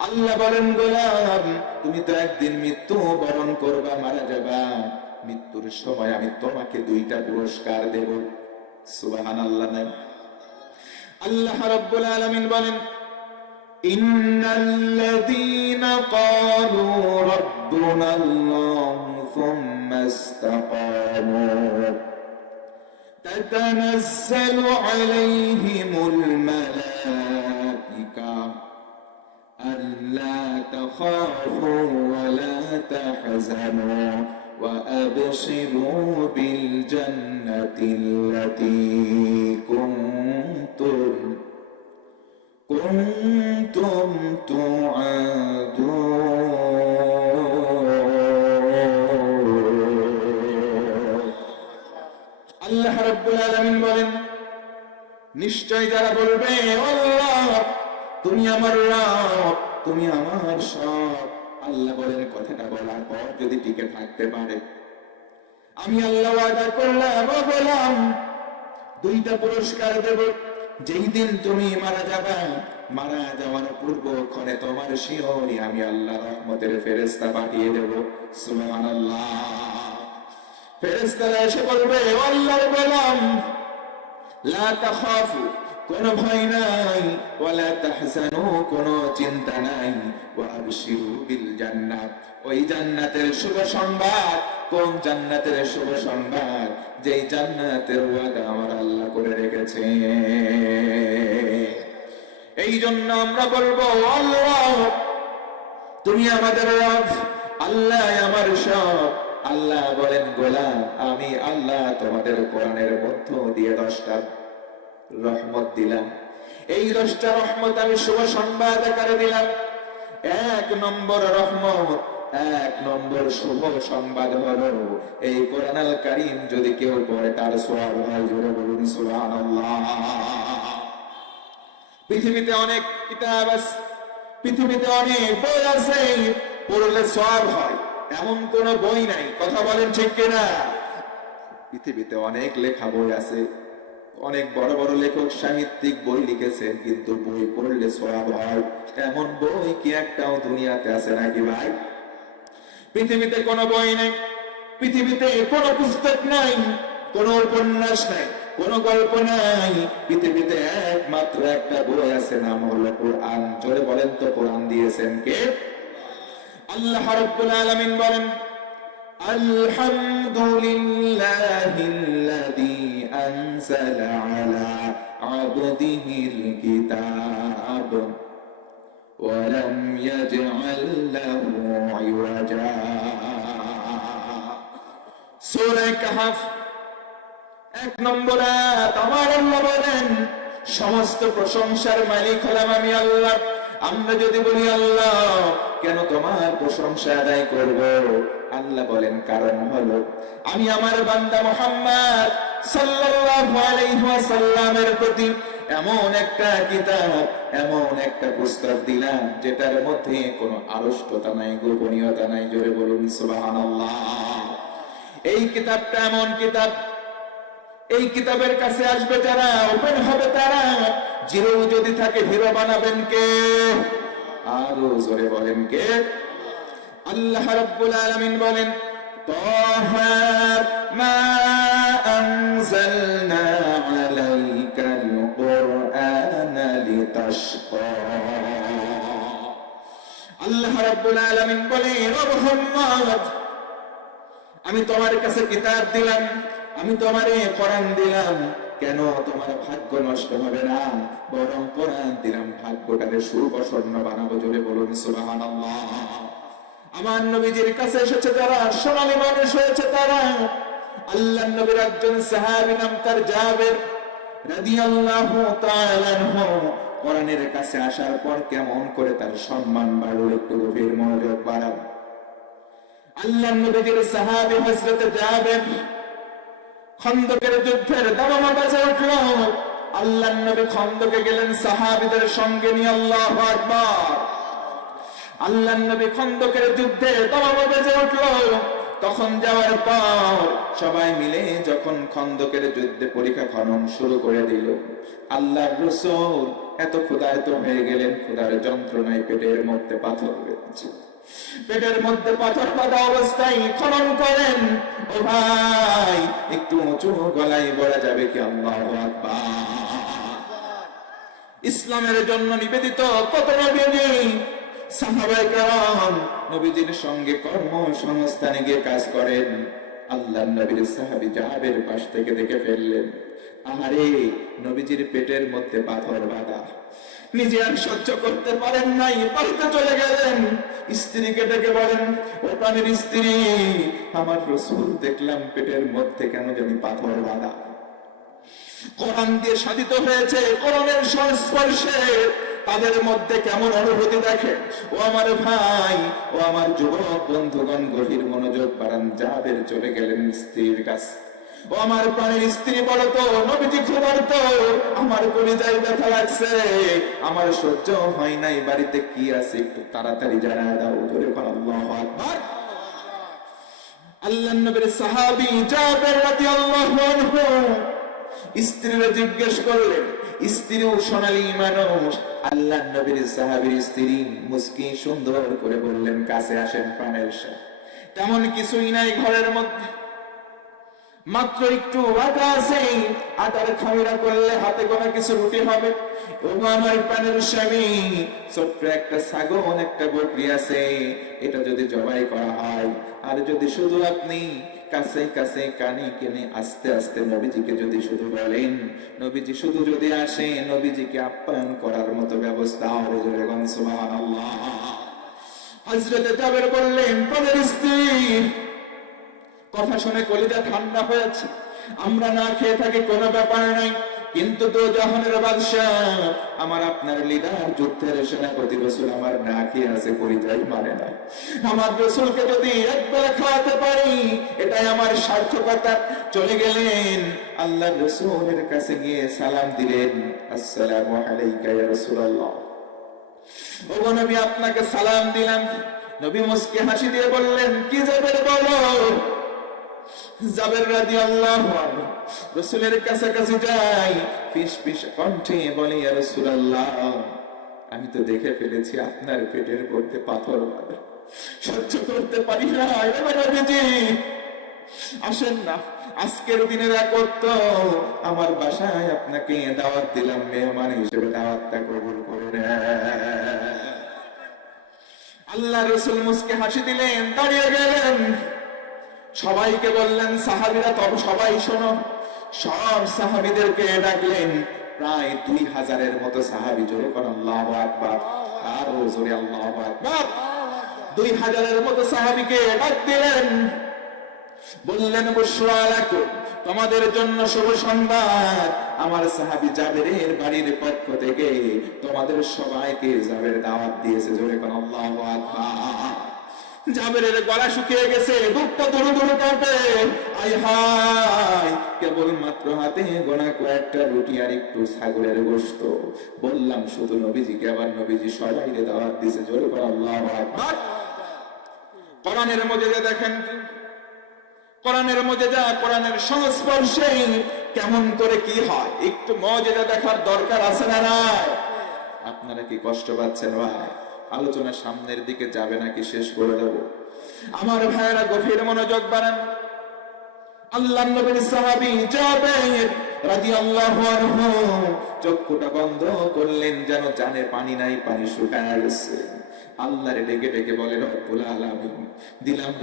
আল্লাহ বলেন গোলাম তুমি তো একদিন মৃত্যু বরণ করবা মারা যাবা মৃত্যুর সময় আমি তোমাকে দুইটা পুরস্কার দেব সুবাহান আল্লাহ নেন আল্লাহ রব্বুল আলামিন বলেন إن الذين قالوا ربنا الله ثم استقاموا تتنزل عليهم الملائكة تخافوا ولا تحزنوا وأبشروا بالجنة التي كنتم كنتم توعدون আল্লাহ রাব্বুল আলামিন বলেন নিশ্চয় যারা বলবে "ও আল্লাহ তুমি আমার রব তুমি আমার সব। আল্লাহ বলেন, কথাটা বলার পর যদি টিকে থাকতে পারে। আমি আল্লাহ ওয়াদা করলাম বললাম দুইটা পুরস্কার দেব। যেই দিন তুমি মারা যাবা, মারা যাওয়ার পূর্বক্ষণে তোমার শিহরি আমি আল্লাহ রহমতের ফেরেস্তা পাঠিয়ে দেব। সুবহানাল্লাহ। ফেরেস্তারা এসে বলবে, "ও আল্লাহর গোলাম, লা তাখাফু কোনো ভয় নাই। ওয়ালা তাহজানু, কোনো চিন্তা নাই। ওয়া আবশিরু বিল জান্নাত। ওই জান্নাতের শুভ সংবাদ, কোন জান্নাতের শুভ সংবাদ? যেই জান্নাতের ওয়াদা আমার আল্লাহ করে রেখেছে। এই জন্য আমরা বলব, আল্লাহ, তুমি আমাদের রব, আল্লাহ আমার সব। আল্লাহ বলেন, গোলাম, আমি আল্লাহ তোমাদের কোরআনের মধ্য দিয়ে দশটা। রহমত দিলাম এই দশটা রহমত আমি শুভ সংবাদ আকারে দিলাম। এক নম্বর রহমত, এক নম্বর শুভ সংবাদ হলো, এই কোরআন আল কারিম যদি কেউ পড়ে তার সোয়াব হয়, জোরে বলুন, সুবহানাল্লাহ। পৃথিবীতে অনেক কিতাব আছে, পৃথিবীতে অনেক বই আছে, পড়লে সব হয়, এমন কোন বই নাই, কথা বলেন ঠিক কিনা? পৃথিবীতে অনেক লেখা বই আছে অনেক বড় বড় লেখক সাহিত্যিক বই লিখেছেন কিন্তু বই পড়লে সব হয়। এমন বই কি একটাও দুনিয়াতে আছে নাকি ভাই? পৃথিবীতে কোনো বই নেই, পৃথিবীতে কোনো পুস্তক নাই, কোনো উপন্যাস নাই, কোনো গল্প নাই। পৃথিবীতে একমাত্র একটা বই আছে, নাম হলো কোরআন। জোরে বলেন তো, কোরআন দিয়েছেন কে? আল্লাহ রাব্বুল আলামিন বলেন, আলহামদুলিল্লাহিল্লাযী আনজালা আলা আবদিহিল কিতাব ولم يجعل له عوجا সূরা কাহফ এক নম্বর আয়াত আমার আল্লাহ বলেন সমস্ত প্রশংসার মালিক হলাম আমি আল্লাহ আমরা যদি বলি আল্লাহ কেন তোমার প্রশংসা আদায় করব আল্লাহ বলেন কারণ হলো আমি আমার বান্দা মোহাম্মদ সাল্লাল্লাহু প্রতি এমন একটা কিতাব, এমন একটা পুস্তক দিলাম, যেটার মধ্যে কোনো আড়ষ্টতা নাই, গোপনীয়তা নাই। জোরে বলুন, সুবহানাল্লাহ। এই কিতাবটা এমন কিতাব। এই কিতাবের কাছে আসবে যারা, ওপেন হবে তারা। জিরো যদি থাকে, হিরো বানাবেন কে? আরও জোরে বলেন কে? আল্লাহ রাব্বুল আলামিন বলেন, তাহা মা আমি তোমার কাছে কিতাব দিলাম, আমি তোমারে কোরআন দিলাম। কেন তোমার ভাগ্য নষ্ট হবে না? বরং কোরআন দিলাম ভাগ্যটাকে সুপ্রসন্ন বানাবো জোরে বলুন আমার নবীজির কাছে এসেছে যারা, সোনালী মানুষ হয়েছে তারা। আল্লাহ নবীর একজন সাহাবী নাম তার জাবের রাদিয়াল্লাহু তাআলা আনহু। কোরআনের কাছে আসার পর কেমন করে তার সম্মান বাড়লো একটু গভীর মনোযোগ বাড়াবো আল্লাহ নবীজির সাহাবী হযরত জাবের খন্দকের যুদ্ধের দামামা বাজে উঠল। আল্লাহ নবী খন্দকে গেলেন সাহাবিদের সঙ্গে নিয়ে আল্লাহ আকবার। আল্লাহ নবী খন্দকের যুদ্ধে দামামা বেজে উঠল। তখন যাওয়ার পর সবাই মিলে যখন খন্দকের যুদ্ধে পরীক্ষা খনন শুরু করে দিল আল্লাহ রসুল এত ক্ষুধায়ত হয়ে গেলেন, ক্ষুধার যন্ত্রণায় পেটের মধ্যে পাথর বেঁধেছে। পেটের মধ্যে পাথর বাঁধা অবস্থায় খনন করেন। ও ভাই, একটু উঁচু গলায় বলা যাবে কি আল্লাহ ইসলামের জন্য নিবেদিত কত নবীজি নবীজির সঙ্গে গিয়ে কাজ করেন। আল্লাহ নবীর সাহাবী জাহাবের পাশ থেকে দেখে ফেললেন, আহারে, নবীজির পেটের মধ্যে পাথর বাঁধা। নিজে আর সহ্য করতে পারেন নাই, বাড়িতে চলে গেলেন। স্ত্রীকে ডেকে বলেন, ও প্রাণের স্ত্রী, আমার রসুল দেখলাম পেটের মধ্যে কেন জানি পাথর বাঁধা। কোরআন দিয়ে সাধিত হয়েছে, কোরআনের সংস্পর্শে তাদের মধ্যে কেমন অনুভূতি দেখে? ও আমার ভাই, ও আমার যুবক বন্ধুগণ, গভীর মনোযোগ বাড়ান যাদের চলে গেলেন স্ত্রীর কাছে। ও আমার প্রাণের স্ত্রী বলো তো, নবীজি খবর তো, আমার কলিজায় ব্যথা লাগছে। আমার সহ্য হয় নাই, বাড়িতে কি আছে একটু তাড়াতাড়ি জানায় দাও ধরে আল্লাহু আকবার। আল্লাহ নবীর সাহাবী জাবের রাদিয়াল্লাহু আনহু স্ত্রীরা জিজ্ঞেস করলেন, স্ত্রীও সোনালী মানুষ আল্লাহ নবীর সাহাবীর স্ত্রী মুস্কি সুন্দর করে বললেন, কাছে আসেন প্রাণের সাথে তেমন কিছুই নাই ঘরের মধ্যে। মাত্র একটু আছে করলে হাতে গোনা কিছু রুটি হবে। স্বামী, ছোট্ট একটা ছাগল, একটা বকরি আছে, এটা যদি জবাই করা হয়, আর যদি শুধু আপনি কাছে কাছে কানে কেনে, আস্তে আস্তে নবীজিকে যদি শুধু বলেন, নবীজি শুধু যদি আসে, নবীজিকে আপ্যায়ন করার মতো ব্যবস্থা কথা শুনে কলিজা ঠান্ডা হয়েছে, আমরা না খেয়ে থাকি কোনো ব্যাপার নাই। কিন্তু তো জাহানের বাদশাহ, আমার আপনার লিডার যুদ্ধের সেনাপতি রসুল আমার না খেয়ে আছে, পরিচয় মানে না আমার রসুলকে যদি একবেলা খাওয়াতে পারি, এটাই আমার সার্থকতা। চলে গেলেন আল্লাহ রসুলের কাছে গিয়ে সালাম দিলেন, আসসালামু আলাইকা ইয়া রাসূলুল্লাহ। ও নবী, আপনাকে সালাম দিলাম। নবী মুস্কে হাসি দিয়ে বললেন, কি যাবে বলো? জাবের রাদি আল্লাহ রসুলের কাছাকাছি যাই, ফিস ফিস কণ্ঠে বলে, ইয়া রাসূলুল্লাহ, আমি তো দেখে ফেলেছি আপনার পেটের মধ্যে পাথর। সহ্য করতে পারি না আসেন না, আজকের দিনের একত্র, আমার বাসায় আপনাকে দাওয়াত দিলাম, মেহমান হিসেবে দাওয়াতটা কবুল করে আল্লাহ রসুল মুসকে হাসি দিলেন, দাঁড়িয়ে গেলেন। সবাইকে বললেন, সাহাবিরা তবে সবাই শোনো। সব সাহাবিদেরকে ডাকলেন। প্রায় দুই হাজারের মতো সাহাবি, জোরে করেন আল্লাহ আকবার। আরও জোরে, আল্লাহ আকবার। দুই হাজারের মতো সাহাবিকে ডাক দিলেন। বললেন বুশরা তোমাদের জন্য শুভ সংবাদ আমার সাহাবী জাবেরের বাড়ির পক্ষ থেকে তোমাদের সবাইকে জাবের দাওয়াত দিয়েছে। জোরে কোন আল্লাহু আকবার। জাবেরের গলা শুকিয়ে গেছে বুকটা ধরু ধরু কাঁপে। আই হাই কেবল মাত্র হাতে গোনা কয়েকটা রুটি আর একটু ছাগলের গোশত। বললাম, শুধু নবীজিকে, আবার নবীজি সবাইকে দাওয়াত দিয়েছে জোরে কোন আল্লাহু আকবার। কোরআনের মধ্যে দেখেন। কোরআনের মধ্যে যা কোরআনের সংস্পর্শে কেমন করে কি হয়, একটু মজেদা দেখার দরকার আছে না আপনারা কি কষ্ট পাচ্ছেন ভাই? আলোচনা সামনের দিকে যাবে নাকি শেষ করে দেব? আমার ভাইয়েরা গভীর মনোযোগ বাড়ান। আল্লাহ নবীর চক্ষুটা বন্ধ করলেন যেন জানে পানি নাই, পানি শুকায় গেছে। আল্লাহরে ডেকে ডেকে বলে, রব্বুল দিলাম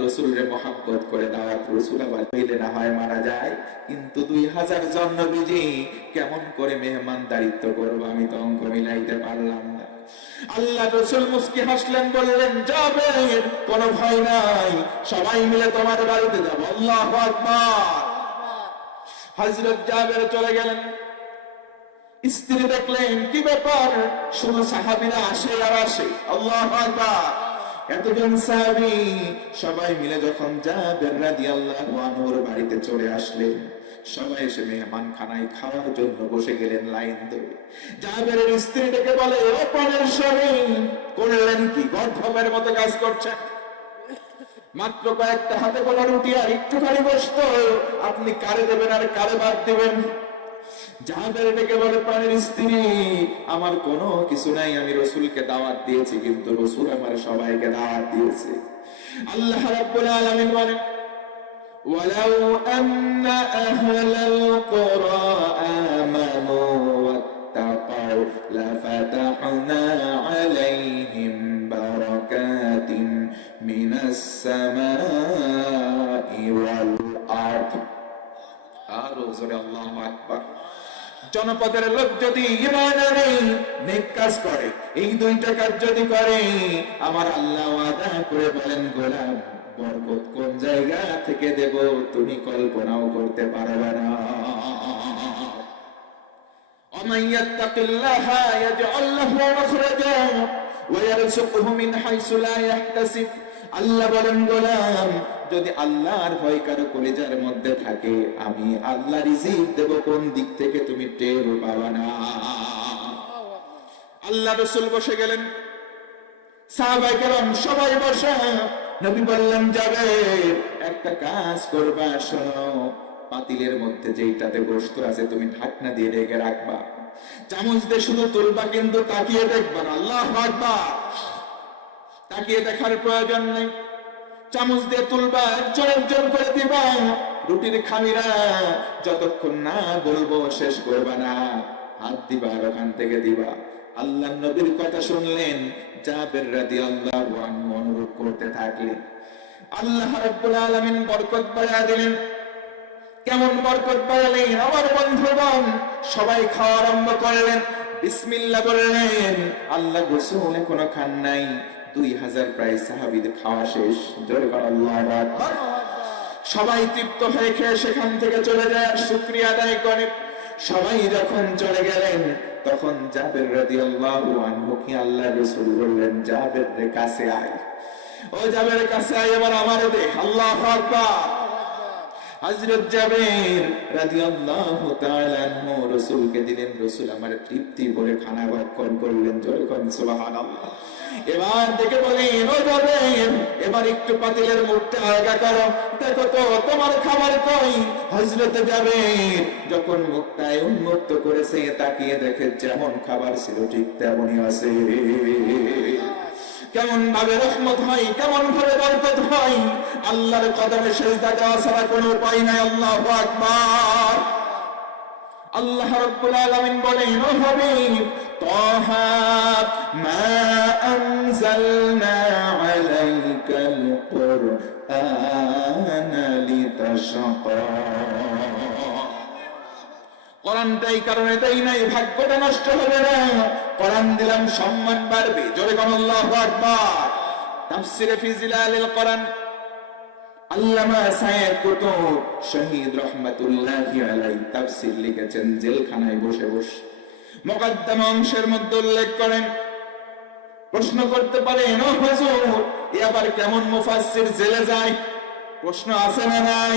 মহাব্বত করে দাওয়াত। রসুল আবার না হয় মারা যায়। কিন্তু দুই হাজার জন নবীজি কেমন করে মেহমান দারিত্ব করব? আমি তো অঙ্ক মিলাইতে পারলাম না। আল্লাহ রসুল মুস্কি হাসলেন, বললেন, যাবে, কোনো ভয় নাই, সবাই মিলে তোমার বাড়িতে যাব। আল্লাহ আকবার। হজরত জাবের চলে গেলেন। স্ত্রী দেখলেন, কি ব্যাপার? শুধু সাহাবিরা আসে আর আসে। আল্লাহ আকবার। এতজন সাহাবি সবাই মিলে যখন জাবের রাদিয়াল্লাহু আনহুর বাড়িতে চলে আসলেন সবাই এসে মেহমান খানায় খাওয়ার জন্য বসে গেলেন লাইন ধরে বলে ও করলেন কি মতো কাজ মাত্র কয়েকটা হাতে রুটি আর একটুখানি বসতো আপনি কারে দেবেন আর কারে বাদ দেবেন যাদের ডেকে বলে প্রাণের স্ত্রী আমার কোনো কিছু নাই আমি রসুলকে দাওয়াত দিয়েছি কিন্তু রসুল আমার সবাইকে দাওয়াত দিয়েছে। আল্লাহ রাব্বুল আলামিন বলেন ولو أن أهل القرى آمنوا واتقوا لفتحنا عليهم بركات من السماء والأرض আরো জোরে আল্লাহ আকবার জনপদের লোক যদি ইমান আনে নেক কাজ করে এই দুইটা কাজ যদি করে আমার আল্লাহ ওয়াদা করে বলেন গোলাম বরকত কোন জায়গা থেকে দেব তুমি কল্পনাও করতে পারবে না ومن يتق الله يجعل له مخرجا ويرزقه من حيث لا يحتسب আল্লাহ বলেন গোলাম যদি আল্লাহর ভয় কারো কলিজার মধ্যে থাকে আমি আল্লাহ রিজিক দেব কোন দিক থেকে তুমি টের পাবা না আল্লাহ রসুল বসে গেলেন সাহাবাই কেরাম সবাই বসে নবী বললেন, যাবে, একটা কাজ করবা, শোনো, পাতিলের মধ্যে যেইটাতে গোস্ত আছে, তুমি ঢাকনা দিয়ে রেখে রাখবা। চামচ দিয়ে শুধু তুলবা, কিন্তু তাকিয়ে দেখবা না। আল্লাহ আকবার। তাকিয়ে দেখার প্রয়োজন নেই। চামচ দিয়ে তুলবা, একজন একজন করে দিবা। রুটির খামিরা যতক্ষণ না বলব, শেষ করবা না। হাত দিবা ওখান থেকে দিবা। আল্লাহ নবীর কথা শুনলেন জাবের রাদিয়াল্লাহু আনহু অনুরোধ করতে আল্লাহ রাব্বুল আলামিন বরকত দিলেন। কেমন বরকত আমার বন্ধুগণ, সবাই খাওয়া আরম্ভ করলেন। বিসমিল্লাহ বললেন, আল্লাহ রসুল এখনও খান নাই। দুই হাজার প্রায় সাহাবিদের খাওয়া শেষ। জোরে আল্লাহু সবাই তৃপ্ত হয়ে খেয়ে সেখান থেকে চলে যায়। আর শুক্রিয়া আদায় করে। সবাই যখন চলে গেলেন তখন জাবের রাদি আল্লাহ কি আল্লাহ রসুল বললেন জাবের রে কাছে আয়। ও জাবের কাছে আয়, এবার আমার দে। আল্লাহ তাআলা দিলেন, রাসূল আমার তৃপ্তি করে খানা ভক্ষণ করলেন জয় সুবহানাল্লাহ। এবার দেখে বলেন ও যাবেন এবার একটু পাতিলের মুখটা আলগা করো। দেখো তো, তোমার খাবার কই? হজরত যাবেন যখন মুখটায় উন্মুক্ত করেছে, তাকিয়ে দেখে যেমন খাবার ছিল, ঠিক তেমনই আছে। কেমন ভাবে রহমত হয় কেমন ভাবে বরকত হয়, আল্লাহর কদমে সেজদা দেওয়া ছাড়া কোনো উপায় নাই, আল্লাহু আকবার। আল্লাহ রাব্বুল আলামিন বলেন, ও হাবিব তাহা মা আনজালনা আলাইকাল কুরআনা লিতাশকা কোরআনটাই কারণে দেই নাই, ভাগ্যটা নষ্ট হবে না। কোরআন দিলাম সম্মান বাড়বে, জোরে কোন আল্লাহু আকবার। তাফসিরে ফি জিলালিল কোরআন। আল্লামা সায়েদ কুতুব শহীদ রহমাতুল্লাহি আলাইহি তাফসীর লিখেছেন জেলখানায় বসে বসে। মুকদ্দমা অংশের মধ্যে উল্লেখ করেন। প্রশ্ন করতে পারে এনো হুজুর, এ আবার কেমন মুফাসসির জেলে যায়? প্রশ্ন আছে না নাই?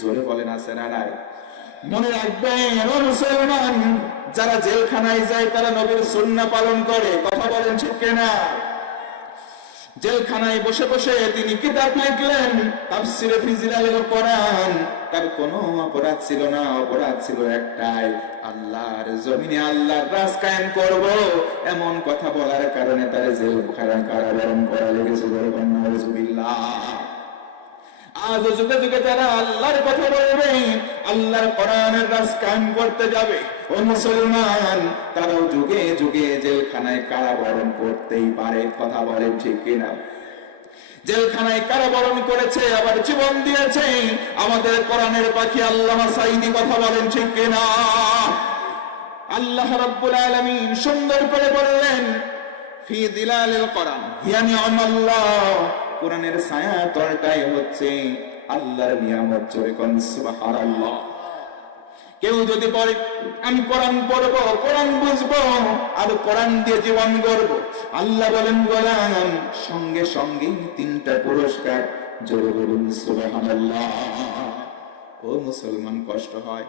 জোরে বলেন, আছে না নাই। মনে রাখবেন এমন মুসলমান, যারা জেলখানায় যায়, তারা নবীর সুন্নাহ পালন করে। কথা বলেন ঠিক কিনা? জেলখানায় বসে বসে তিনি কিতাব লিখলেন, তাফসিরে ফিজিলালের কোরআন। তার কোনো অপরাধ ছিল না, অপরাধ ছিল একটাই, আল্লাহর জমিনে আল্লাহর রাজ কায়েম করব। এমন কথা বলার কারণে তার জেলখানা কারাবরণ করা লেগেছে বলে নাউজুবিল্লাহ আজ যুগে যুগে যারা আল্লাহর কথা বলবে, আল্লাহর কোরআনের রাজ কায়েম করতে যাবে। ও মুসলমান, তারাও যুগে যুগে জেলখানায় কারাবরণ করতেই পারে, কথা বলেন ঠিক কিনা? জেলখানায় কারাবরণ করেছে, আবার জীবন দিয়েছে। আমাদের কোরআনের পাখি আল্লাহ সাইদি কথা বলেন ঠিক কিনা? আল্লাহ রাব্বুল আলামিন সুন্দর করে বললেন, ফি দিলালিল কোরআন। ইয়ানি আল্লাহ। কোরআনের ছায়া তলটাই হচ্ছে আল্লাহর নিয়ামত, জোরে কোন সুবহানাল্লাহ। কেউ যদি বলে, আমি কোরআন পড়ব, কোরআন বুঝব, আর কোরআন দিয়ে জীবন গড়ব। আল্লাহ বলেন, গোলাম। সঙ্গে সঙ্গে তিনটা পুরস্কার জোরে বলুন ও মুসলমান, কষ্ট হয়,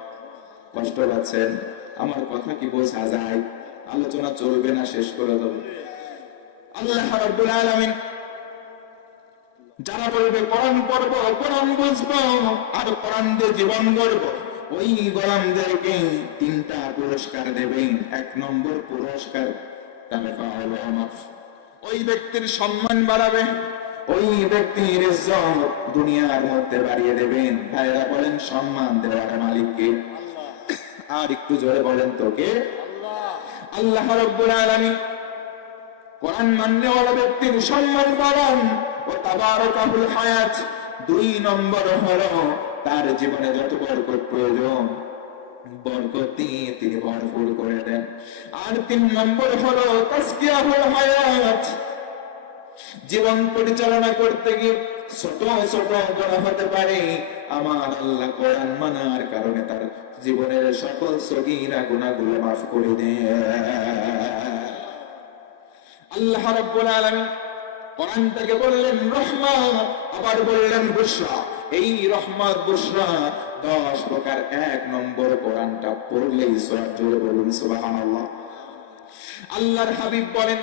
কষ্ট পাচ্ছেন? আমার কথা কি বোঝা যায়? আলোচনা চলবে না, শেষ করে দেবো। আল্লাহ রাব্বুল আলামিন যারা বলবে, কোরআন পড়ব, কোরআন বুঝব, আর কোরআন দিয়ে জীবন গড়ব। ওই গোলামদেরকে তিনটা পুরস্কার দেবেন। এক নম্বর পুরস্কার। ওই ব্যক্তির সম্মান বাড়াবে, ওই ব্যক্তির দুনিয়ার মধ্যে বাড়িয়ে দেবেন। ভাইরা বলেন, সম্মান দেওয়ার মালিককে আর একটু জোরে বলেন তোকে আল্লাহ। রব্বুল আলামিন। কোরআন মানলে ওরা ব্যক্তির সম্মান বাড়ান। ও তাবারকাহুল হায়াত। দুই নম্বর হলো তার জীবনে যত বরকত প্রয়োজন বরকত তিনি ভরপুর করে দেন। আর তিন নম্বর হলো তাসকিয়াহুল হায়াত। জীবন পরিচালনা করতে গিয়ে ছোট ছোট গোনা হতে পারে। আমার আল্লাহ কোরআন মানার কারণে তার জীবনের সকল সগীরা গুণাগুলো মাফ করে দেয় আল্লাহ রাব্বুল আলামিন কোরআন থেকে বললেন রহমান আবার বললেন বুশরা এই রহমত বুশরা দশ প্রকার এক নম্বর কোরআনটা পড়লেই জোরে বলুন আল্লাহর হাবিব বলেন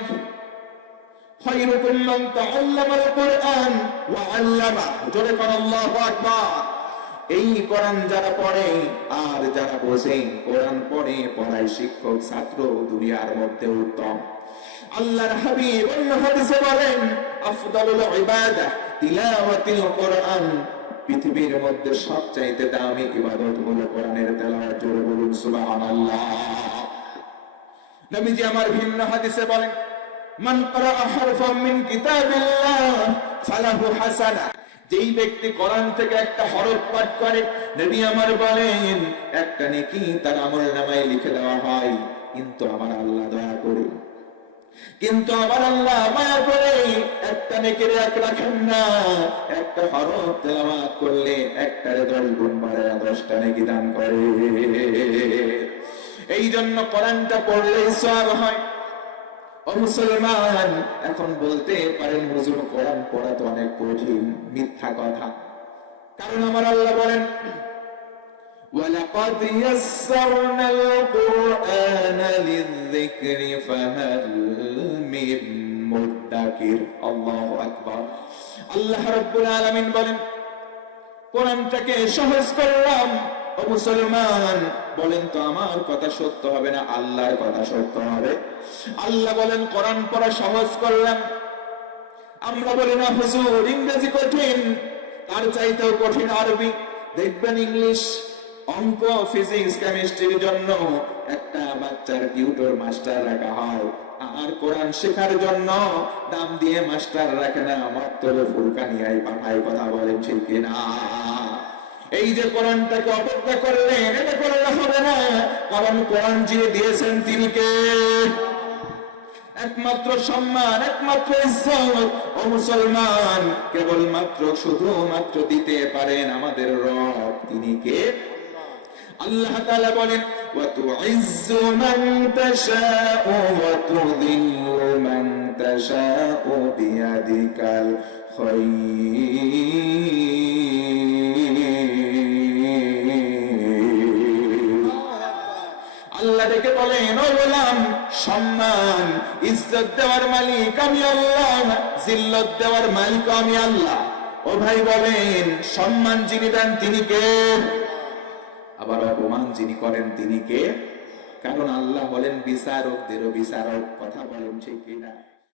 এই কোরআন যারা পড়ে আর যারা বোঝে, কোরআন পড়ে পড়ায় শিক্ষক, ছাত্র দুনিয়ার মধ্যে উত্তম। আল্লাহর হাবিব অন্য হাদিসে বলেন, আফদালুল ইবাদাহ তিলাওয়াতিল কোরআন। পৃথিবীর মধ্যে সবচাইতে দামি ইবাদত হলো কোরআনের তেলাওয়াত, জোরে বলুন, সুবহানাল্লাহ। নবীজি আমার ভিন্ন হাদিসে বলেন, মান করা হারফাম মিন কিতাবিল্লাহ, ফালাহু হাসানা। যেই ব্যক্তি কোরআন থেকে একটা হরফ পাঠ করে, নবী আমার বলেন, একটা নেকি তার আমল নামায় লিখে দেওয়া হয়, কিন্তু আমার আল্লাহ দয়া করে। কিন্তু আমার আল্লাহ মায়া করে একটা নেকের এক রাখেন না, একটা হরফ তেলাওয়াত করলে একটারে দশ গুণ বাড়ে দশটা নেকি দান করে। এই জন্য কোরআনটা পড়লেই সব হয়। মুসলমান, এখন বলতে পারেন হুজুর, কোরআন পড়া তো অনেক কঠিন, মিথ্যা কথা। কারণ আমার আল্লাহ বলেন ولقد يسرنا القرآن للذكر فهل من مدكر الله أكبر আল্লাহ রাব্বুল আলামিন বলেন কোরআনটাকে সহজ করলাম ও মুসলমান বলেন তো আমার কথা সত্য হবে না আল্লাহর কথা সত্য হবে আল্লাহ বলেন কোরআন পড়া সহজ করলাম আমরা বলি না হুজুর ইংরেজি কঠিন তার চাইতেও কঠিন আরবি দেখবেন ইংলিশ অঙ্ক ফিজিক্স কেমিস্ট্রির জন্য একটা বাচ্চার টিউটর মাস্টার রাখা হয়। আর কোরআন শেখার জন্য দাম দিয়ে মাস্টার রাখে না। আমার তোরে ফুলকানিয়ায় পাঠায় কথা বলেন, ঠিক কিনা? এই যে কোরআনটাকে অপেক্ষা করলেন, এটা করলে হবে না। কারণ কোরআন যিনি দিয়েছেন, তিনি কে? একমাত্র সম্মান, একমাত্র ইজ্জত। ও মুসলমান, কেবলমাত্র, শুধুমাত্র দিতে পারেন আমাদের রব। তিনি কে? আল্লাহ তাআলা বলেন ওয়া তুইজ্জু মান তাশাউ আল্লাহ ডেকে বলেন, ও গোলাম, সম্মান, ইজ্জত দেওয়ার মালিক আমি আল্লাহ, জিল্লত দেওয়ার মালিক আমি আল্লাহ। ও ভাই বলেন, সম্মান যিনি দেন তিনি কে? আবার অপমান যিনি করেন তিনি কে? কারণ আল্লাহ বলেন বিচারকদেরও বিচারক, কথা বলেন, ঠিক কিনা?